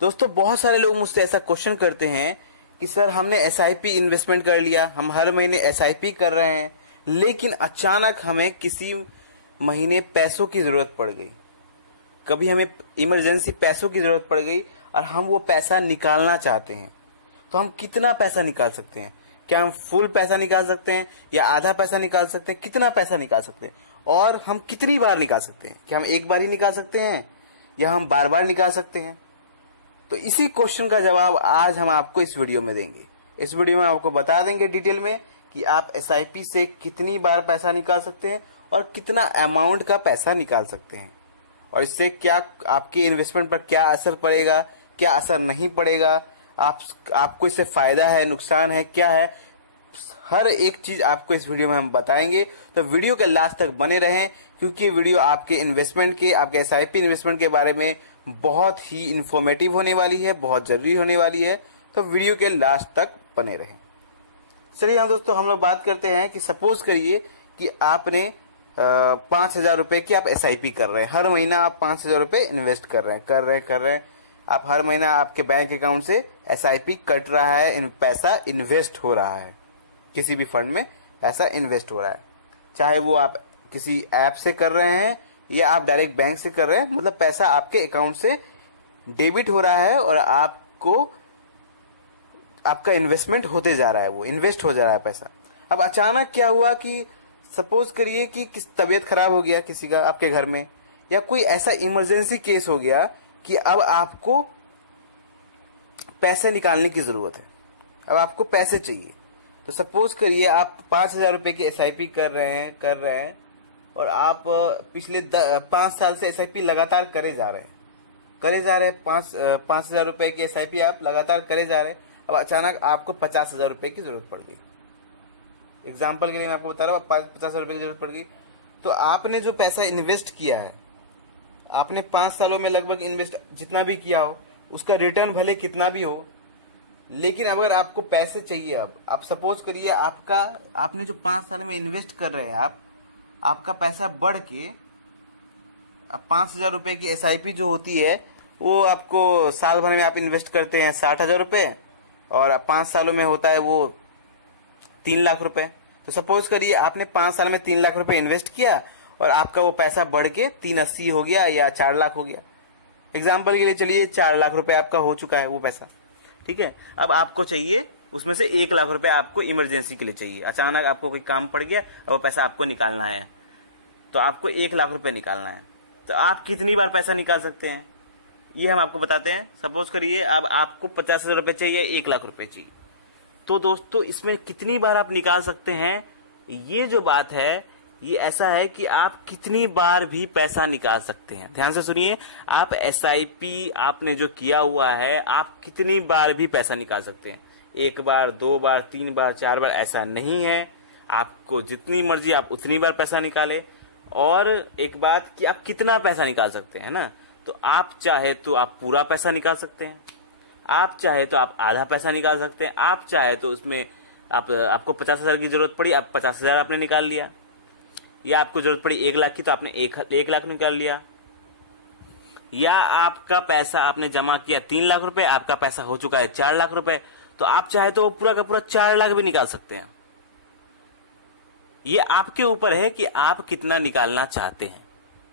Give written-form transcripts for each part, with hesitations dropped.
दोस्तों बहुत सारे लोग मुझसे ऐसा क्वेश्चन करते हैं कि सर हमने एसआईपी इन्वेस्टमेंट कर लिया, हम हर महीने एसआईपी कर रहे हैं, लेकिन अचानक हमें किसी महीने पैसों की जरूरत पड़ गई, कभी हमें इमरजेंसी पैसों की जरूरत पड़ गई और हम वो पैसा निकालना चाहते हैं, तो हम कितना पैसा निकाल सकते हैं? क्या हम फुल पैसा निकाल सकते हैं या आधा पैसा निकाल सकते हैं? कितना पैसा निकाल सकते हैं और हम कितनी बार निकाल सकते हैं? क्या हम एक बार ही निकाल सकते हैं या हम बार बार निकाल सकते हैं? तो इसी क्वेश्चन का जवाब आज हम आपको इस वीडियो में देंगे। इस वीडियो में आपको बता देंगे डिटेल में कि आप एसआईपी से कितनी बार पैसा निकाल सकते हैं और कितना अमाउंट का पैसा निकाल सकते हैं, और इससे क्या आपके इन्वेस्टमेंट पर क्या असर पड़ेगा, क्या असर नहीं पड़ेगा, आपको इससे फायदा है, नुकसान है, क्या है, हर एक चीज आपको इस वीडियो में हम बताएंगे। तो वीडियो के लास्ट तक बने रहें, क्योंकि वीडियो आपके इन्वेस्टमेंट के, आपके एसआईपी इन्वेस्टमेंट के बारे में बहुत ही इंफॉर्मेटिव होने वाली है, बहुत जरूरी होने वाली है। तो वीडियो के लास्ट तक बने रहें। चलिए हम लोग बात करते हैं कि सपोज करिए कि आपने 5,000 रुपए की आप एसआईपी कर रहे हैं, हर महीना आप 5,000 रुपए इन्वेस्ट कर रहे हैं, आप हर महीना आपके बैंक अकाउंट से एसआईपी कट रहा है, पैसा इन्वेस्ट हो रहा है, किसी भी फंड में पैसा इन्वेस्ट हो रहा है, चाहे वो आप किसी ऐप से कर रहे हैं या आप डायरेक्ट बैंक से कर रहे हैं, मतलब पैसा आपके अकाउंट से डेबिट हो रहा है और आपका इन्वेस्टमेंट होते जा रहा है, वो इन्वेस्ट हो जा रहा है पैसा। अब अचानक क्या हुआ कि सपोज करिए कि किस तबीयत खराब हो गया किसी का आपके घर में, या कोई ऐसा इमरजेंसी केस हो गया कि अब आपको पैसे निकालने की जरूरत है, अब आपको पैसे चाहिए। तो सपोज करिए आप 5,000 रुपए की एसआईपी कर रहे हैं और आप पिछले 5 साल से एसआईपी लगातार करे जा रहे हैं 5,000 रुपए की एसआईपी आप लगातार करे जा रहे हैं। अब अचानक आपको 50,000 रुपए की जरूरत पड़ गई, एग्जाम्पल के लिए मैं आपको बता रहा हूँ, 50,000 रुपए की जरूरत पड़ गई। तो आपने जो पैसा इन्वेस्ट किया है, आपने 5 सालों में लगभग इन्वेस्ट जितना भी किया हो, उसका रिटर्न भले कितना भी हो, लेकिन अगर आपको पैसे चाहिए, अब आप सपोज करिए आपने जो 5 साल में इन्वेस्ट कर रहे हैं, आपका पैसा बढ़ के अब 5,000 रुपए की एसआईपी जो होती है वो आपको साल भर में आप इन्वेस्ट करते हैं 60,000 रुपए, और 5 सालों में होता है वो 3 लाख रुपए। तो सपोज करिए आपने 5 साल में 3 लाख रुपए इन्वेस्ट किया और आपका वो पैसा बढ़ के 380 हो गया या 4 लाख हो गया, एग्जाम्पल के लिए चलिए 4 लाख रुपए आपका हो चुका है वो पैसा, ठीक है। अब आपको चाहिए उसमें से 1 लाख रुपए आपको इमरजेंसी के लिए चाहिए, अचानक आपको कोई काम पड़ गया और वो पैसा आपको निकालना है, तो आपको 1 लाख रुपए निकालना है। तो आप कितनी बार पैसा निकाल सकते हैं ये हम आपको बताते हैं। सपोज करिए अब आपको 50,000 रुपए चाहिए, 1 लाख रुपए चाहिए, तो दोस्तों इसमें कितनी बार आप निकाल सकते हैं, ये जो बात है ये ऐसा है कि आप कितनी बार भी पैसा निकाल सकते हैं। ध्यान से सुनिए, आप एसआईपी आपने जो किया हुआ है, आप कितनी बार भी पैसा निकाल सकते हैं, 1 बार, 2 बार, 3 बार, 4 बार, ऐसा नहीं है। आपको जितनी मर्जी आप उतनी बार पैसा निकाले। और एक बात कि आप कितना पैसा निकाल सकते हैं ना, तो आप चाहे तो आप पूरा पैसा निकाल सकते हैं, आप चाहे तो आप आधा पैसा निकाल सकते हैं, आप चाहे तो उसमें आपको 50,000 की जरूरत पड़ी, आप 50,000 आपने निकाल लिया, या आपको जरूरत पड़ी 1 लाख की तो आपने 1 लाख निकाल लिया, या आपका पैसा आपने जमा किया 3 लाख रुपए, आपका पैसा हो चुका है 4 लाख रुपए, तो आप चाहे तो पूरा का पूरा 4 लाख भी निकाल सकते हैं। ये आपके ऊपर है कि आप कितना निकालना चाहते हैं।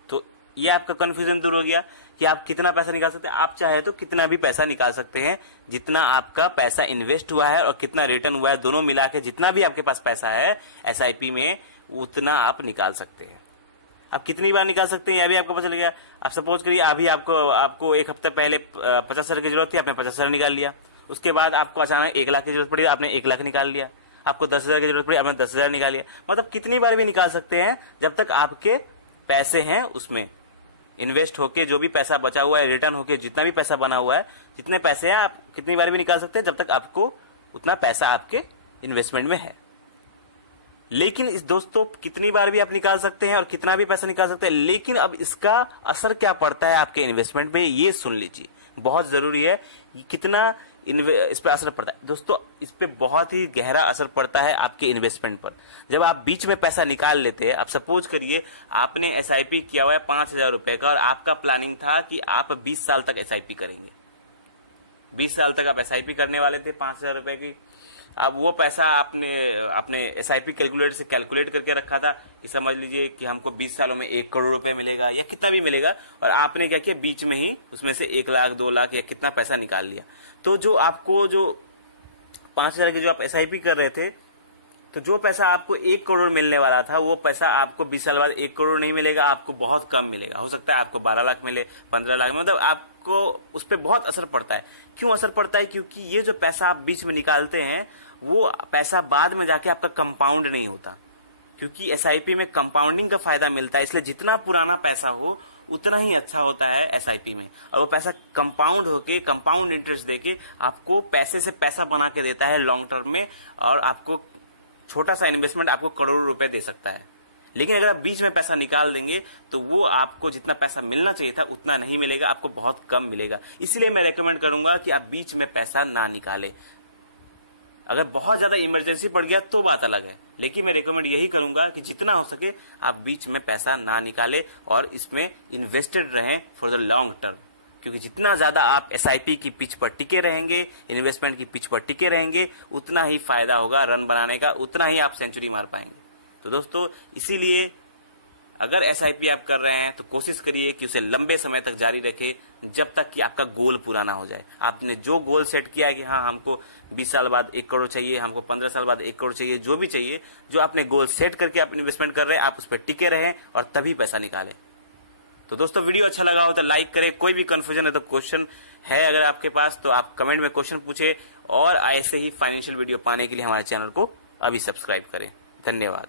तो ये आपका कंफ्यूजन दूर हो गया कि आप कितना पैसा निकाल सकते हैं। आप चाहे तो कितना भी पैसा निकाल सकते हैं, जितना आपका पैसा इन्वेस्ट हुआ है और कितना रिटर्न हुआ है, दोनों मिला के जितना भी आपके पास पैसा है एसआईपी में, उतना आप निकाल सकते हैं। आप कितनी बार निकाल सकते हैं यह भी आपको पता चल गया। आप सपोज करिए अभी आपको 1 हफ्ते पहले 50,000 की जरूरत थी, आपने 50,000 निकाल लिया। उसके बाद आपको अचानक 1 लाख की जरूरत पड़ी, आपने 1 लाख निकाल लिया। आपको 10,000 की जरूरत पड़ी, आपने 10,000 निकाल लिया। मतलब कितनी बार भी निकाल सकते हैं, जब तक आपके पैसे हैं उसमें इन्वेस्ट होके जो भी पैसा बचा हुआ है, रिटर्न होके जितना भी पैसा बना हुआ है, जितने पैसे हैं आप कितनी बार भी निकाल सकते हैं, जब तक आपको उतना पैसा आपके इन्वेस्टमेंट में है। लेकिन इस दोस्तों कितनी बार भी आप निकाल सकते हैं और कितना भी पैसा निकाल सकते हैं, लेकिन अब इसका असर क्या पड़ता है आपके इन्वेस्टमेंट में, ये सुन लीजिए, बहुत जरूरी है। कितना इस पर असर पड़ता है दोस्तों, इस पे बहुत ही गहरा असर पड़ता है आपके इन्वेस्टमेंट पर। जब आप बीच में पैसा निकाल लेते हैं, आप सपोज करिए आपने एसआईपी किया हुआ है 5,000 रुपए का और आपका प्लानिंग था कि आप 20 साल तक एसआईपी करेंगे, 20 साल तक आप SIP करने वाले थे 5,000 रुपए की। अब वो पैसा आपने अपने SIP कैलकुलेटर से कैलकुलेट करके रखा था कि समझ लीजिए कि हमको 20 सालों में 1 करोड़ रुपए मिलेगा या कितना भी मिलेगा, और आपने क्या किया, बीच में ही उसमें से 1 लाख 2 लाख या कितना पैसा निकाल लिया। तो जो आपको जो 5,000 की जो आप SIP कर रहे थे, तो जो पैसा आपको 1 करोड़ मिलने वाला था, वो पैसा आपको 20 साल बाद 1 करोड़ नहीं मिलेगा, आपको बहुत कम मिलेगा। हो सकता है आपको 12 लाख मिले, 15 लाख, मतलब आपको उस पर बहुत असर पड़ता है। क्यों असर पड़ता है? क्योंकि ये जो पैसा आप बीच में निकालते हैं, वो पैसा बाद में जाके आपका कंपाउंड नहीं होता, क्योंकि SIP में कंपाउंडिंग का फायदा मिलता है। इसलिए जितना पुराना पैसा हो उतना ही अच्छा होता है SIP में, और वो पैसा कंपाउंड होके, कंपाउंड इंटरेस्ट देके आपको पैसे से पैसा बना के देता है लॉन्ग टर्म में, और आपको छोटा सा इन्वेस्टमेंट आपको करोड़ों रुपए दे सकता है। लेकिन अगर आप बीच में पैसा निकाल देंगे तो वो आपको जितना पैसा मिलना चाहिए था उतना नहीं मिलेगा, आपको बहुत कम मिलेगा। इसलिए मैं रेकमेंड करूंगा कि आप बीच में पैसा ना निकालें। अगर बहुत ज्यादा इमरजेंसी पड़ गया तो बात अलग है, लेकिन मैं रिकमेंड यही करूंगा कि जितना हो सके आप बीच में पैसा ना निकालें और इसमें इन्वेस्टेड रहें फॉर द लॉन्ग टर्म। क्योंकि जितना ज्यादा आप SIP की पिच पर टिके रहेंगे, इन्वेस्टमेंट की पिच पर टिके रहेंगे, उतना ही फायदा होगा रन बनाने का, उतना ही आप सेंचुरी मार पाएंगे। तो दोस्तों, इसीलिए अगर SIP आप कर रहे हैं तो कोशिश करिए कि उसे लंबे समय तक जारी रखें, जब तक कि आपका गोल पूरा ना हो जाए। आपने जो गोल सेट किया है कि हाँ हमको 20 साल बाद 1 करोड़ चाहिए, हमको 15 साल बाद 1 करोड़ चाहिए, जो भी चाहिए, जो आपने गोल सेट करके आप इन्वेस्टमेंट कर रहे हैं, आप उस पर टिके रहें और तभी पैसा निकालें। तो दोस्तों, वीडियो अच्छा लगा हो तो लाइक करें। कोई भी कंफ्यूजन है तो क्वेश्चन है अगर आपके पास तो आप कमेंट में क्वेश्चन पूछे, और ऐसे ही फाइनेंशियल वीडियो पाने के लिए हमारे चैनल को अभी सब्सक्राइब करें। धन्यवाद।